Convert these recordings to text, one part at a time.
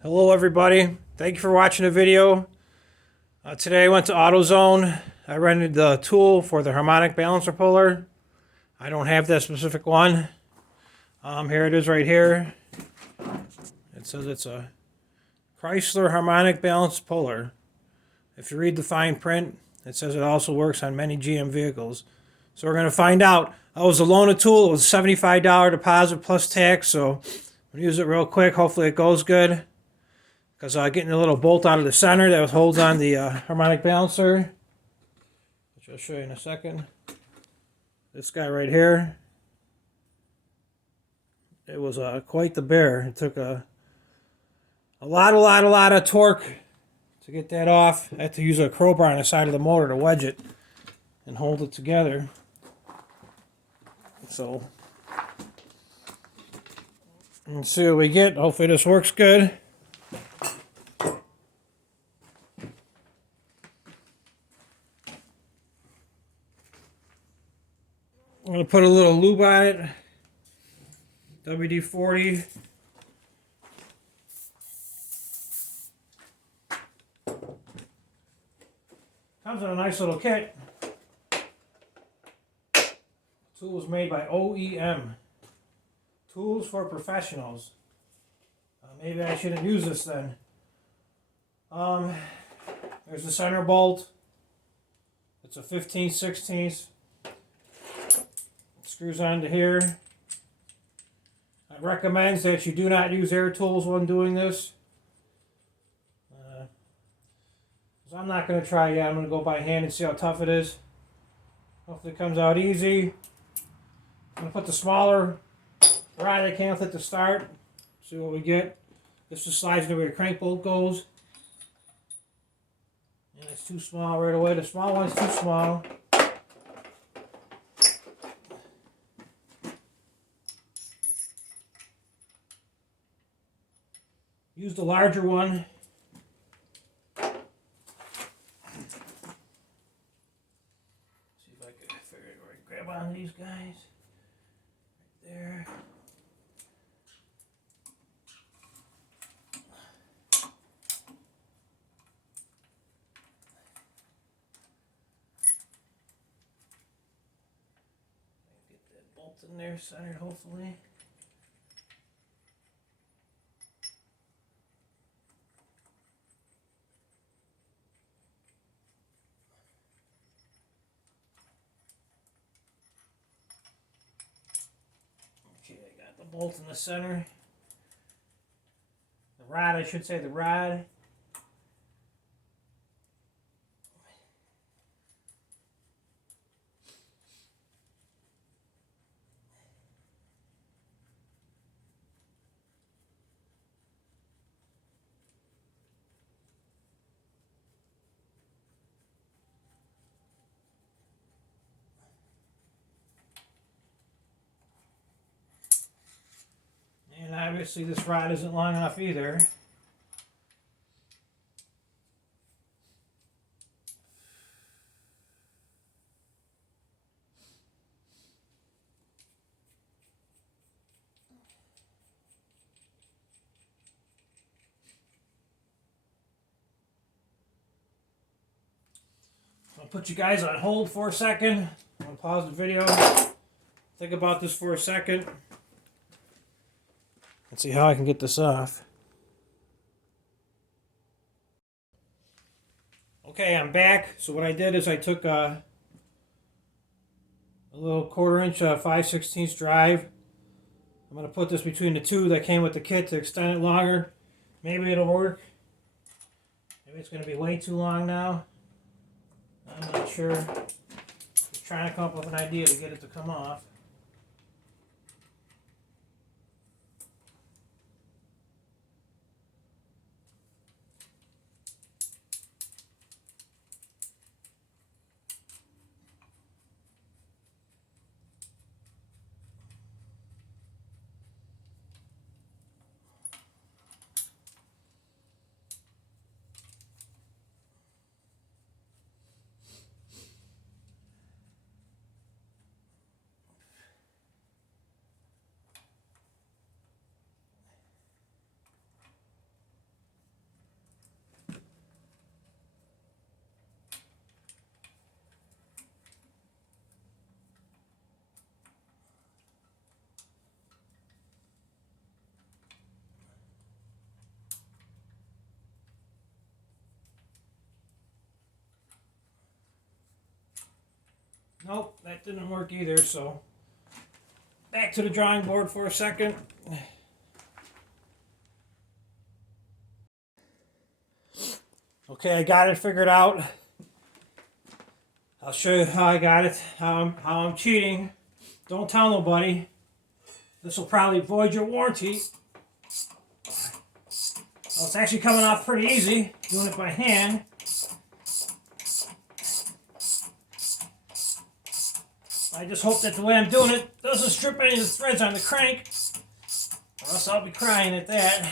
Hello everybody, thank you for watching the video. Today I went to AutoZone. I rented the tool for the harmonic balancer puller. I don't have that specific one. Here it is right here. It says it's a Chrysler harmonic balance puller. If you read the fine print, it says it also works on many GM vehicles. So we're going to find out. I was a loan a tool. It was a $75 deposit plus tax, so I'm going to use it real quick. Hopefully it goes good. Because getting a little bolt out of the center that holds on the harmonic balancer, which I'll show you in a second. This guy right here, it was quite the bear. It took a lot of torque to get that off. I had to use a crowbar on the side of the motor to wedge it and hold it together. So, let's see what we get. Hopefully this works good. I'm going to put a little lube on it. WD-40. Comes in a nice little kit. The tool was made by OEM. Tools for Professionals. Maybe I shouldn't use this then. There's the center bolt. It's a 15/16. Screws onto here. I recommend that you do not use air tools when doing this. So I'm not going to try yet. I'm going to go by hand and see how tough it is. Hopefully it comes out easy. I'm going to put the smaller rod I can with it to start. See what we get. This just slides into where your crank bolt goes. And it's too small right away. The small one's too small. Use the larger one. See if I can figure out where I grab on these guys. Right there. Get that bolt in there centered, hopefully. Okay, I got the bolt in the center. The rod, I should say the rod. And obviously this rod isn't long enough either. I'll put you guys on hold for a second. I'm going to pause the video. Think about this for a second. Let's see how I can get this off. Okay, I'm back. So what I did is I took a little 1/4 inch 5/16 drive. I'm going to put this between the two that came with the kit to extend it longer. Maybe it'll work. Maybe it's going to be way too long now. I'm not sure. Just trying to come up with an idea to get it to come off. Nope, that didn't work either, so back to the drawing board for a second. Okay, I got it figured out. I'll show you how I got it, how I'm cheating. Don't tell nobody. This will probably void your warranty. Well, it's actually coming off pretty easy, doing it by hand. I just hope that the way I'm doing it doesn't strip any of the threads on the crank, or else I'll be crying at that.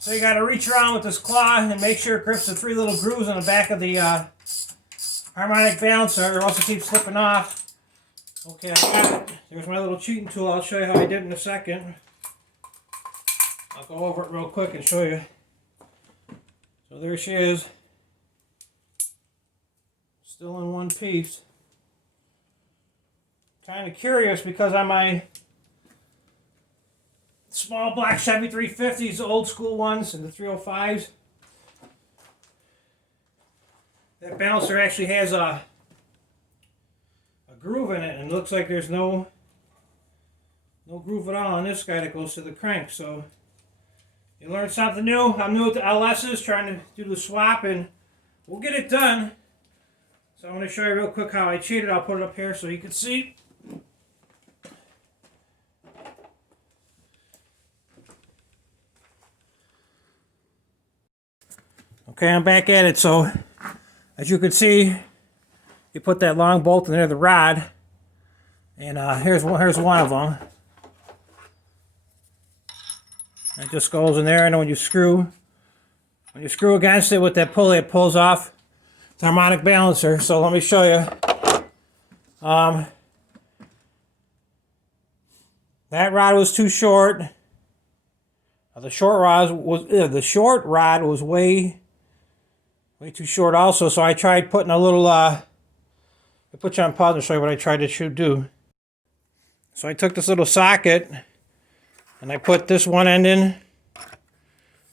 So you got to reach around with this claw and make sure it grips the 3 little grooves on the back of the harmonic balancer, or else it keeps slipping off. Okay, I got it. There's my little cheating tool. I'll show you how I did it in a second. I'll go over it real quick and show you. So there she is. Still in one piece. Kind of curious because on my small black Chevy 350s, the old school ones, and the 305s, that balancer actually has a groove in it, and it looks like there's no groove at all on this guy that goes to the crank. So you learn something new. I'm new at the LS's, trying to do the swap, and we'll get it done. So I'm going to show you real quick how I cheated. I'll put it up here so you can see. Okay, I'm back at it. So as you can see, you put that long bolt in there, the rod, and here's one of them. It just goes in there, and when you screw against it with that pulley, it pulls off the harmonic balancer. So let me show you. That rod was too short. The short rod was way too short also. So I tried putting a little. I'll put you on pause and show you what I tried to do. So I took this little socket, and I put this one end in,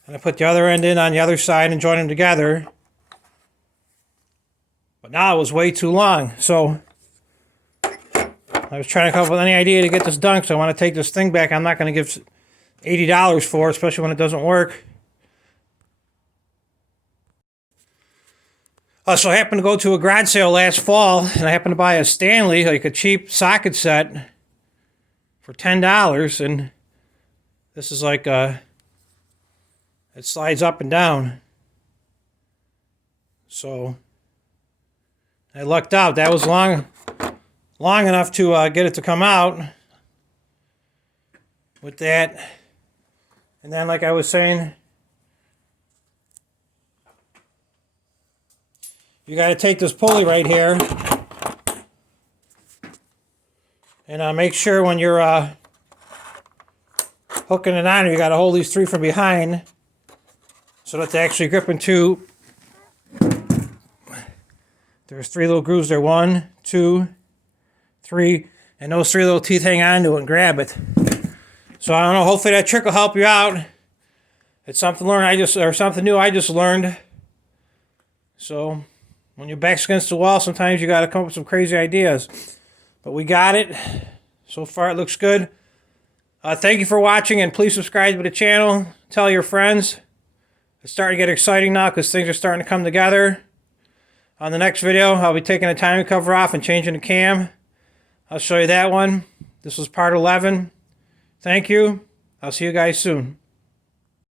and I put the other end in on the other side and joined them together. But now it was way too long, so I was trying to come up with any idea to get this done, because I want to take this thing back. I'm not going to give $80 for it, especially when it doesn't work. So I happened to go to a garage sale last fall, and I happened to buy a Stanley, like a cheap socket set, for $10, and this is like it slides up and down. So I lucked out. That was long enough to get it to come out with that. And then, like I was saying, you got to take this pulley right here and make sure when you're hooking it on, you got to hold these 3 from behind so that they actually grip into. There's 3 little grooves there. 1, 2, 3, and those 3 little teeth hang on to it and grab it. So I don't know. Hopefully that trick will help you out. It's something something new I just learned. So when your back's against the wall, sometimes you got to come up with some crazy ideas. But we got it. So far it looks good. Thank you for watching, and please subscribe to the channel. Tell your friends. It's starting to get exciting now because things are starting to come together. On the next video, I'll be taking the timing cover off and changing the cam. I'll show you that one. This was part 11. Thank you. I'll see you guys soon.